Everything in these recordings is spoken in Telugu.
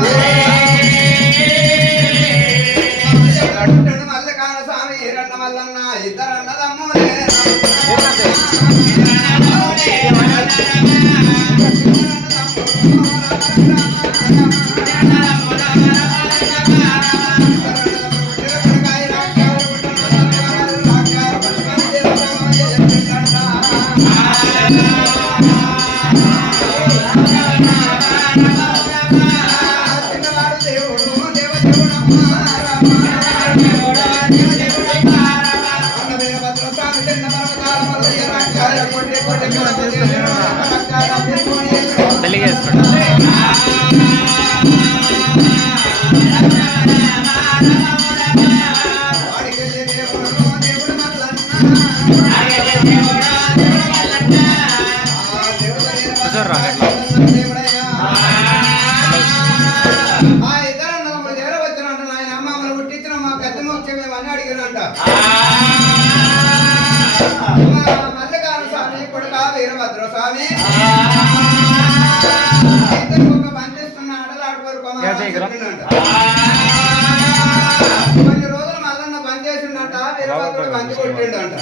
Yeah. ఆ ఇద్దరు దగ్గర వచ్చినంట నాయన మమ్మల్ని పుట్టించిన మా పెద్ద మోక్షం అని అడిగినంట మల్లికార్జున స్వామి కొడుక వీరభద్ర స్వామి ఇద్దరు ఒక పని చేస్తున్న ఆటలు ఆడుకోరు యా, చేయకురా. కొన్ని రోజులు మల్లన్న పని చేసిండంట వీరభద్రుడు బంది కొట్టిండంట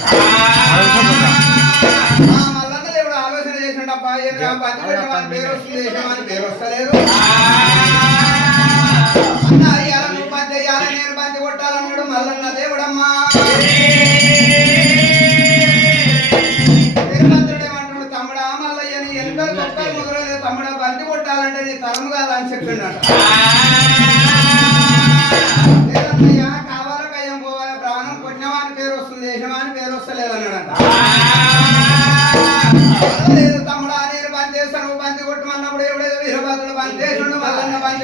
బంది కొట్టిన వాని పేరు వస్తుంది దేశం పేరు వస్తలేదు నువ్వు నేను కొట్టాలన్నాడు మల్లన్న దేవుడమ్మా. వీరభద్రుడు ఏమంటున్నాడు తమ్ముడా మల్లయ్య నీ ఎనకలు తొక్కలు ముదరలేదు తమ్ముడా బంది కొట్టాలంటే నీ కాదని చెప్పిండట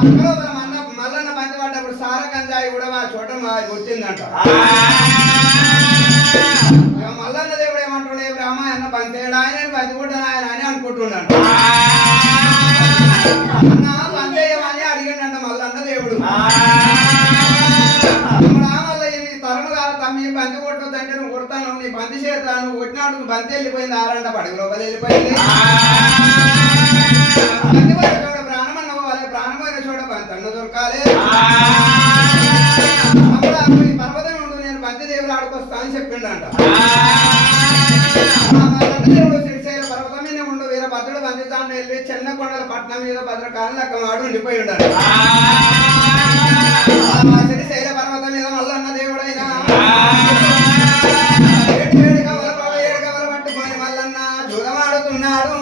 మల్లన్న బంది పడ్డప్పుడు సార గంజాయి కూడా ఆ. చోట మా పుట్టిందంట ఇక మల్లన్న దేవుడు ఏమంటాడు ఏ బ్రహ్మ అన్న బంతేడు ఆయన బంది కొట్టాను ఆయన అని అనుకుంటున్నాడు అన్న బందేయమని అడిగిండంట మల్లన్న దేవుడు తమ్ముడా మల్ల ఈ కాదు తమ్మి కొట్టొద్దంటే నువ్వు కొడతాను నీ బంతి చేస్తాను నువ్వు కొట్టినాడు నువ్వు బంతి వెళ్ళిపోయింది ఆరంట పడుగు లోపల వెళ్ళిపోయింది బంది పోయిన చోట ప్రాణం అన్న పోవాలి ప్రాణం పోయిన చోట బంతి అన్న దొరకాలి తమ్ముడా నువ్వు ఈ పర్వతం ఉండు నేను బంతి దేవుడు ఆడుకొస్తా అని చెప్పిండంట ఆ మల్లన్న ఉండు వీర భద్రుడు బంధితాన్ని వెళ్ళి చిన్న కొండల పట్నం మీద భద్రకాలం లెక్క వాడు ఉండిపోయి ఉండాలి శ్రీశైల పర్వతం మీద మల్లన్న దేవుడైనా చూడమాడుతున్నాడు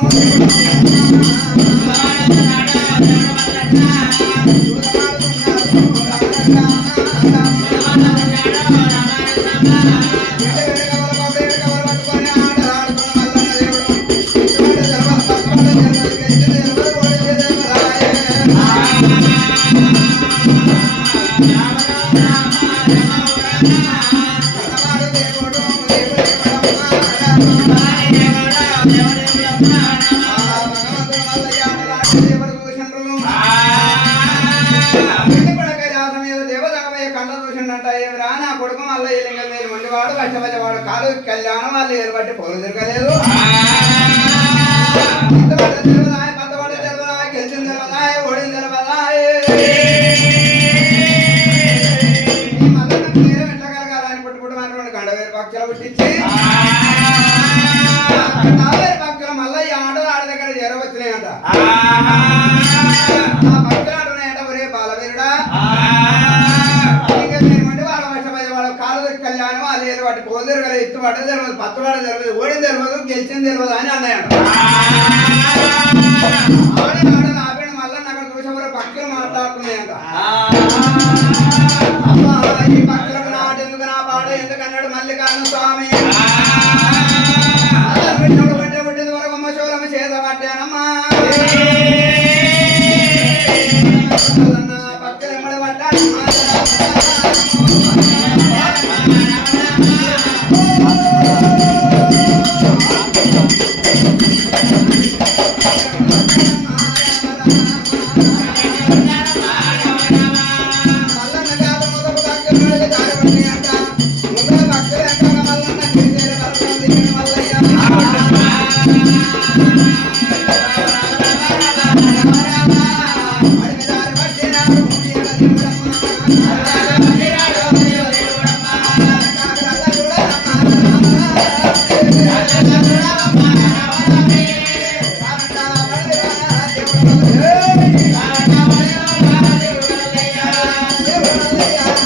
அர்த்தம் జరగలేదు ఎత్తు పడ్డ జరగదు పత్త పడ్డ జరగదు ఓడి జరగదు గెలిచింది జరగదు అని అన్నాడు. ఆపేడు మళ్ళీ నాకు చూసేవారు పక్కన మాట్లాడుతున్నాయంట. ఈ పక్కన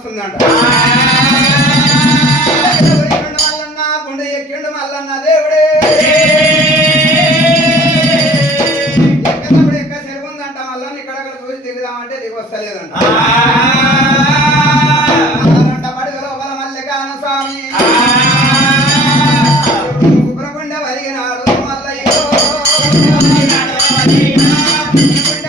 వస్తుందంట. మల్లన్న గుండె ఎక్కిండు మల్లన్న దేవుడే. ఎక్కడప్పుడు ఎక్క సెరుగుందంట మల్లన్న ఇక్కడ అక్కడ చూసి దిగుదామంటే దిగి వస్తలేదంట Thank you.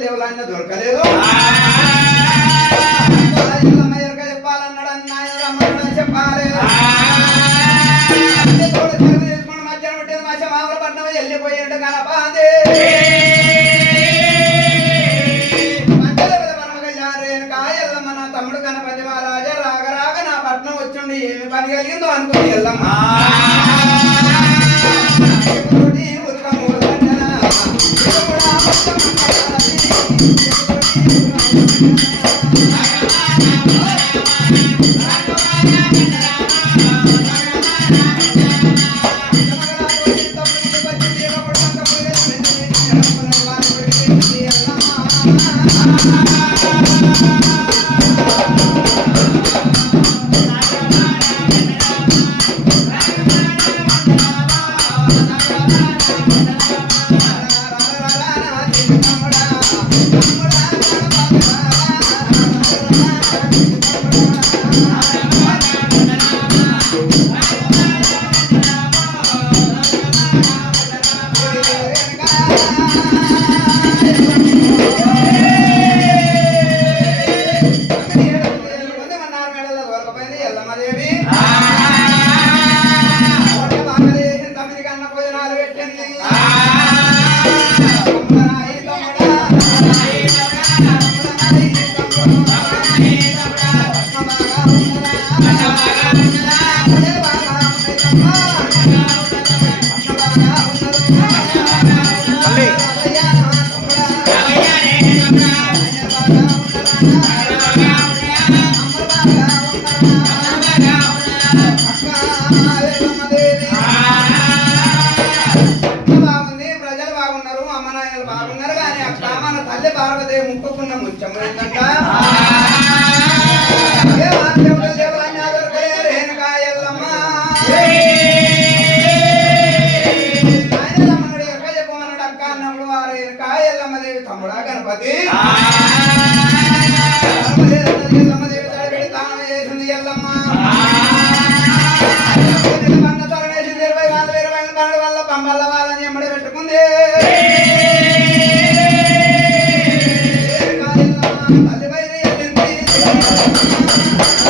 లేవలన్నా దొరకలేదు. చెప్పాలి వెళ్ళిపోయాడు కనపాదే తమ్ముడు గణపతి మహారాజా రాగ రాగ నా పట్నం వచ్చిండి ఏమి పని కలిగిందో అనుకుని వెళ్ళమ్మా Thank you.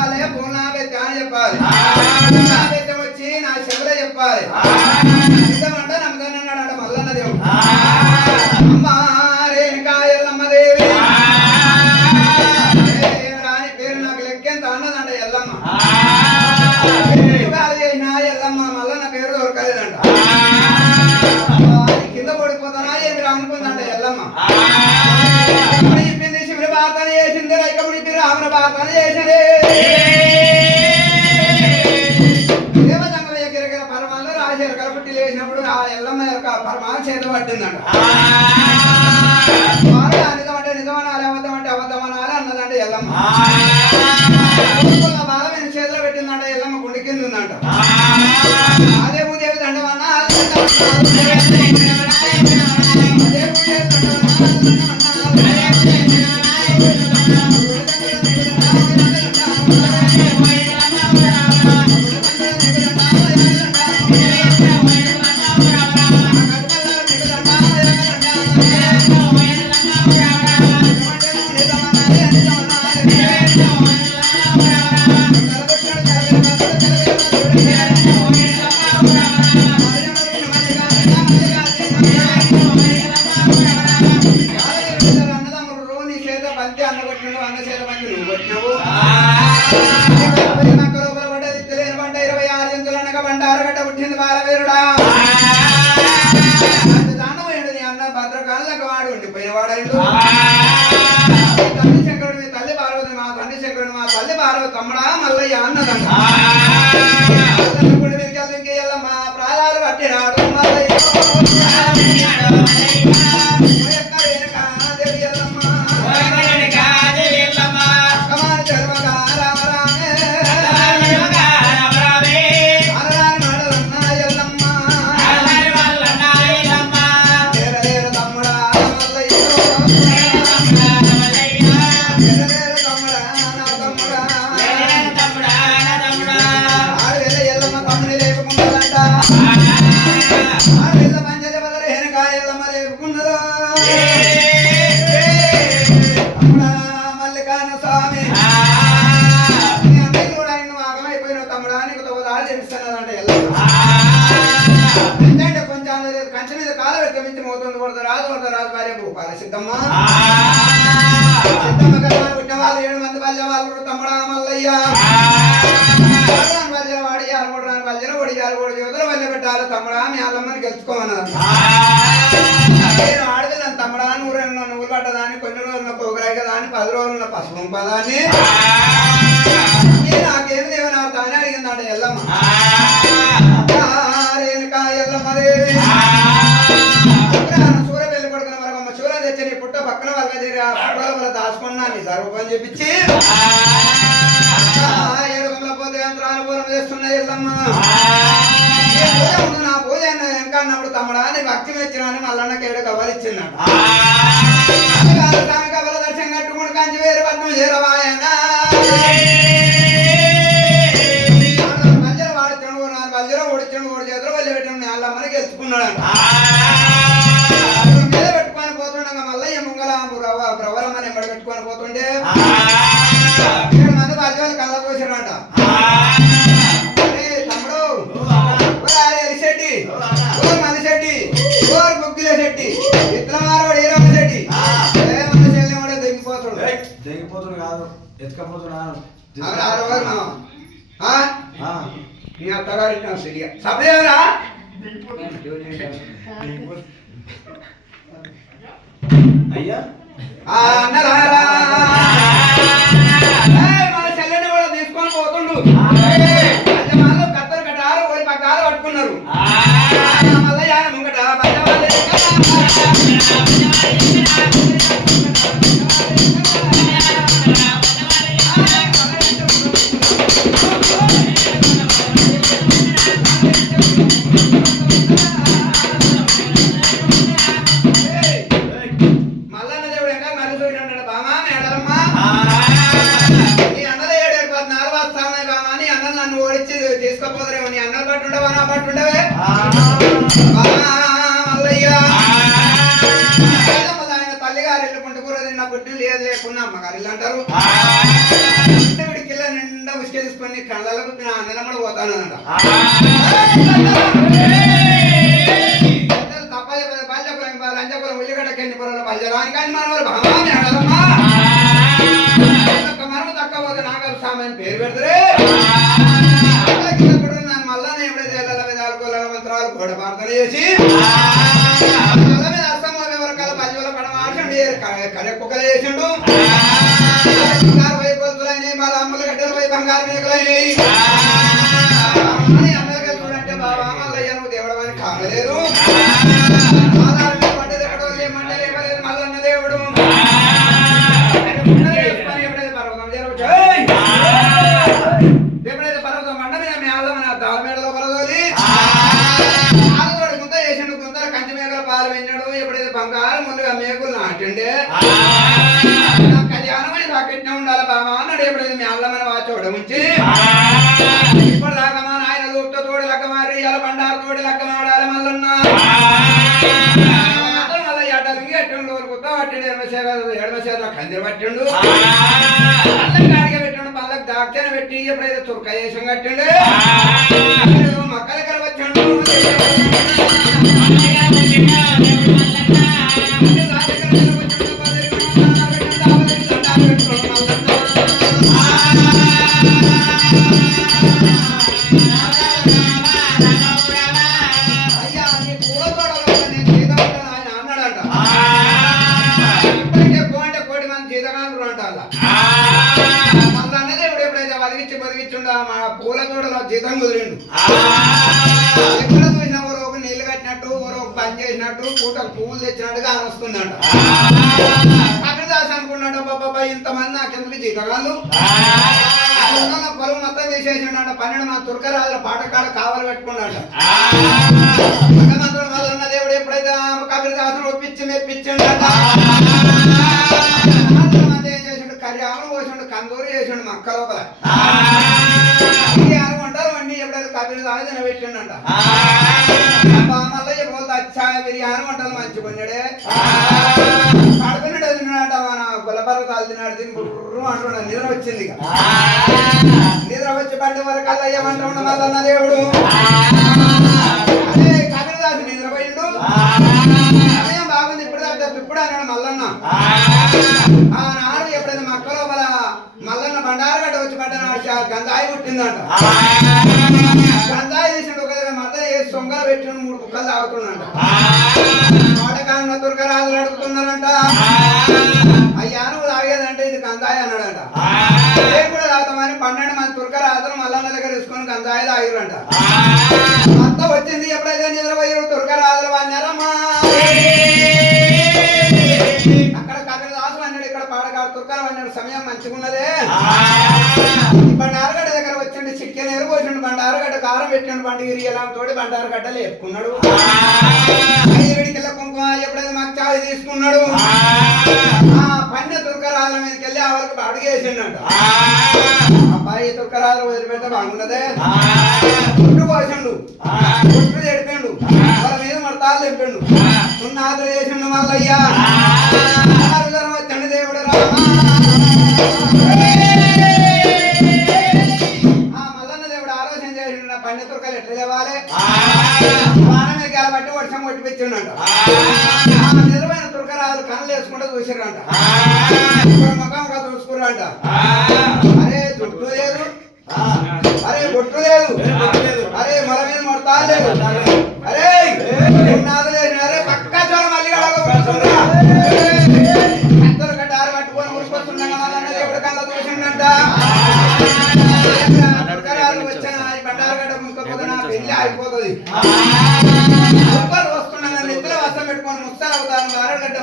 బాగా పని చేసినది దేవతంగమయ్య గిరగిర పరమాలు రాజేరు కలపట్టి లేచినప్పుడు ఆ ఎల్లమ్మ యొక్క పరమాలు చేత పట్టిందంట. నిజమంటే నిజమనాలి అబద్ధం అంటే అబద్ధం అనాలి అన్నదంటే ఎల్లమ్మ. బాధ నేను చేతిలో అదే భూదేవి దండమన్నా యువతలు వల్ల పెట్టాలి తమ్ముడా మీ అల్లమ్మని గెలుచుకోమన్నారు. నేను ఆడపిల్లని తమ్ముడా నువ్వు రెండు నువ్వు పట్టదాన్ని కొన్ని రోజుల పోగరాయి కదా అని పది రోజుల పసుపు పదాన్ని నేను నాకేమి దేవనా తానే అడిగిందంట ఎల్లమ్మ. రేణుకా ఎల్లమ్మ పుట్ట పక్కన దాచుకున్నా నీ సర్వపని చెప్పించి పోతే యంత్రానుకూలం చేస్తున్నాయి ఎల్లమ్మ. నా పూజ వెనక అన్నప్పుడు తమ్ముడా నీ భక్తి మెచ్చిన అని మళ్ళన్న కేడు కబలు ఇచ్చిందట స్వామి కబల దర్శనం కట్టుకుని కంచి వేరు పట్నం చేరవాయన పంచలు వాడుతున్నాడు నాలుగు పంచలు ఓడిచ్చాడు ఓడి చేతులు వెళ్ళి పెట్టిన అల్లమ్మని గెలుచుకున్నాడు ఎత్తుకున్నాడు తీసుకపోతున్నాను మీ అత్తగారు సరిగా సభ్యరా అయ్యా. అన్నరా మన చెల్లెని కూడా తీసుకొని పోతుండు. కత్తరు కటారు పోయి పక్కలు పట్టుకున్నారు. ముంగట కళ్ళలకు నా అన్నదమ్ముడు పోతానన్నట తప్పలేదు బాల్యపురం లంచపురం ఉల్లిగడ్డ కెన్ని పొలం బల్జరాని పోతే సామాన్ పేరు పెడతారే. మళ్ళా ఎప్పుడైతే ఎల్లల మీద ఆలుకోల మంత్రాలు గోడ ప్రార్థన చేసి. కళ్ళ కుక్కలు బంగారు మేకలయ్యాయి ఏడమసేవ కందిరి పట్టిండు. పళ్ళకి అడిగ పెట్టిండు పళ్ళకి దాక్షణ పెట్టి ఎప్పుడైతే తుర్కయేషం కట్టిండు. మక్కల కలవచ్చాడు. Thank you. చేసినట్టు పూట పువ్వులు తెచ్చినట్టుగా ఆయన వస్తుందంట అక్కడ దాసి అనుకున్నాడు బాబా ఇంతమంది నాకెందుకు జీతగాళ్ళు పొలం మొత్తం తీసేసిండ పన్నెండు మంది తుర్కరాజుల పాటకాడ కావాలి పెట్టుకున్నాడు. భగవంతుడు దేవుడు ఎప్పుడైతే కబిరి దాసును ఒప్పించి మెప్పించిండట మంది ఏం చేసిండు కర్యామలు పోసిండు కందూరు చేసిండు మక్క లోపల. ఎప్పుడైతే కబిరి దాసు తినబెట్టిండంట మళ్ళీ పోతే అచ్చా బిర్యానీ వంటలు మంచి కొన్నాడే కడుపునిడు తిన్నాడంట మన గులపర్వతాలు తిన్నాడు తిని గుర్రు అంటున్నాడు నిద్ర వచ్చింది నిద్ర వచ్చి పడ్డ వరకు అలా మల్లన్న దేవుడు? అదే కబిరదాసు నిద్రపోయిండు. సమయం బాగుంది ఇప్పుడు ఇప్పుడు అన్నాడు మల్లన్న ఆనాడు ఎప్పుడైతే మక్క లోపల మల్లన్న బండారగడ్డ వచ్చి పడ్డనాడు చా- గంజాయి పుట్టిందంట. గంజాయి తీసిండు ఒక దగ్గర మత సొంగలు పెట్టిన మూడు కుక్కలు తాగుతుండంట వాడకాన్న దుర్గరాజులు అడుగుతున్నారంట. అయ్యా నువ్వు తాగేదంటే ఇది గంజాయి అన్నాడంట. నేను కూడా తాగుతామని పన్నెండు మంది తుర్కరాజులు మల్లన్న దగ్గర తీసుకొని గంజాయి తాగిరంట. అంతా వచ్చింది ఎప్పుడైతే నిద్రపోయి తుర్కరాజులు అన్నారమ్మా. మంచిగున్నదే బండారగడ్డ దగ్గర వచ్చిండు చిక్కెన ఎరుగు పోసిండు బండారగడ్డ కారం పెట్టిండు బండి ఇరిగేలా తోడి బండారగడ్డ లేపుకున్నాడు. ఐదుడికి కుంకుమ ఎప్పుడైతే మాకు చాయ్ తీసుకున్నాడు ఆ. పన్నె తుర్కరాజుల మీదకి వెళ్ళి ఆ వరకు అడిగేసిండంట అబ్బాయి తుర్కరాజు వదిలిపెడితే బాగున్నదే గుట్టు పోసిండు గుట్టు చెడిపిండు వాళ్ళ మీద మడతాలు తెంపిండు. సున్నాదులు చేసిండు మల్లయ్య. లేవాలి మీద గెలబట్టి వర్షం కొట్టిపించిండంట ఆ. నిజమైన తుర్కరాజులు కళ్ళు వేసుకుంటూ చూసిరంట ఒక చూసుకురంట అరే జుట్టు లేదు. అరే బొట్టు లేదు. అరే మొల మీద మొడతా లేదు.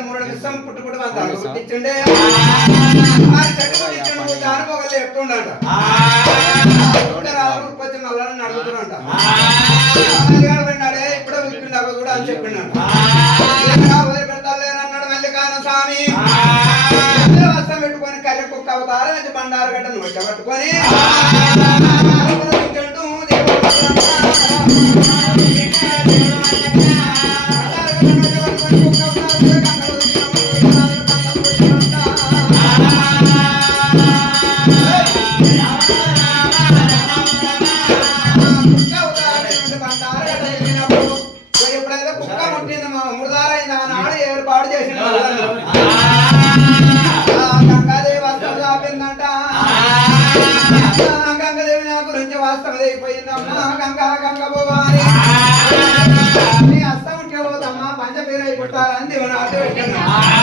మూడు విషం పుట్టుకుంటూ అంటారు గుర్తించండి? ఆ చెట్టు గుర్తించండి జానపగలు చెప్తుండట రాజు కొంచెం నల్లని అడుగుతున్నట విన్నాడే? ఇప్పుడే విప్పిండాక కూడా అని చెప్పినాడు వదిలి పెడతాలేనన్నాడు మల్లికాన స్వామి. వస్త్రం పెట్టుకొని కర్రె కుక్క అవతారం నుంచి బండారు గడ్డ నోట పట్టుకొని. తింటూ గంగాదేవి నా గురించి వాస్తవం అయిపోయిందమ్మా గంగా గంగ భవాని. అస్తం ఉంటేదమ్మా పంచపీరై పుట్టాలని దేవుని ఆట పెట్టాను